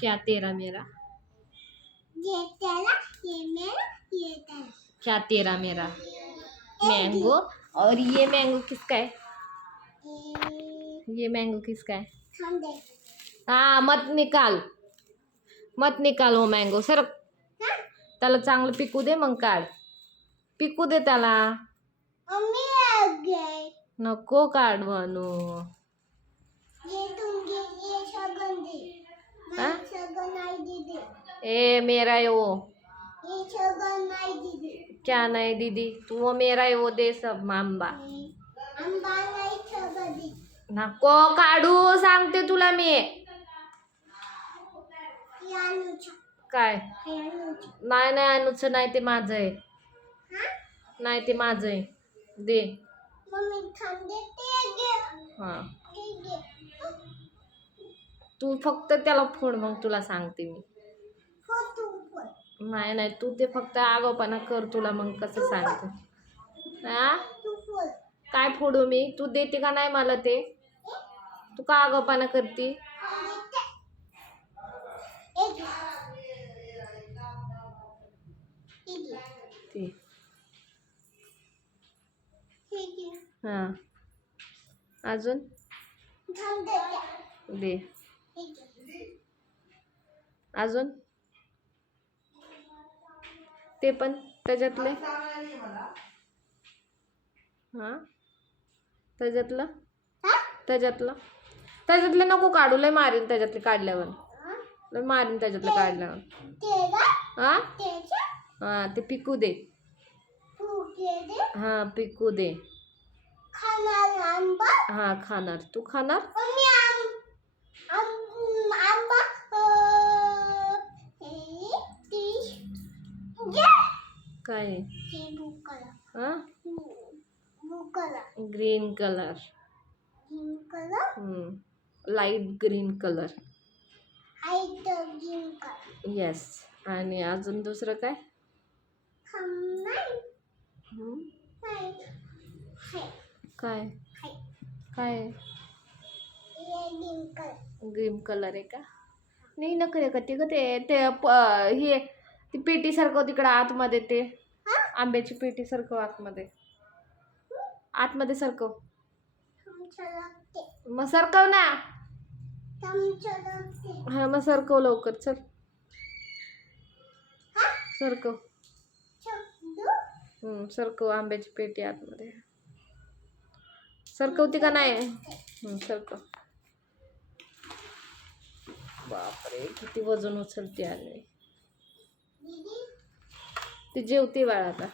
क्या तेरा मेरा? ये तेरा ये मेरा ये तेरा। क्या तेरा मेरा? मैंगो। और ये मैंगो किसका है? ये मैंगो किसका है? हा। मत निकाल। मत निकाल हो मँगो। सर त्याला चांगलं पिकू दे मग काढ. पिकू दे त्याला. मम्मी आ गए नको काढ म्हणू. ए मेरा है वो। दीदी क्या नहीं दीदी? तू वो मेरा है वो दे सब मांबा। नको काढू? सांगते तुला मी। काय? नाही नाही अनुच नाही ते माझं आहे. नाही ते माझं आहे. दे. हां. तू फक्त त्याला फोड मग तुला सांगते मी. नाही नाही. तू ते फक्त आगोपणा कर तुला मग कसं सांगते. हा? तू काय फोडू मी? तू देते का नाही मला ते? तू का आगोपणा करते? हा ते. हां. अजून? दे. अजून? ते पण त्याच्यातले. हां? त्याच्यातलं? त्याच्यातलं? त्याच्यातले नको काढू लय मारीन त्याच्यातले काढल्यावर. लय मारीन त्याच्यातलं काढल्यावर. हा? हा ते पिकू दे. हा पिकू दे. हा खाणार. तू खाणार? काय आहे? हे? हा green colour green colour light green colour height green colour yes आणि अजून दुसरं काय? है काय? काय? ग्रीन कलर ग्रीन कलर आहे का? नाही नकरे का ते का ते हे ती पेटीसारखं तिकडं आतमध्ये ते. आंब्याची पेटीसारखं आतमध्ये. आतमध्ये सरकव. मग सरकव ना. हा मग सरकव लवकर चल. सरकव. सरकव आंब्याची पेटी आतमध्ये. सरकवती का नाही? हम्म, सरकव. बापरे किती वजन उचलते आणि ती जेवते बाळ आता.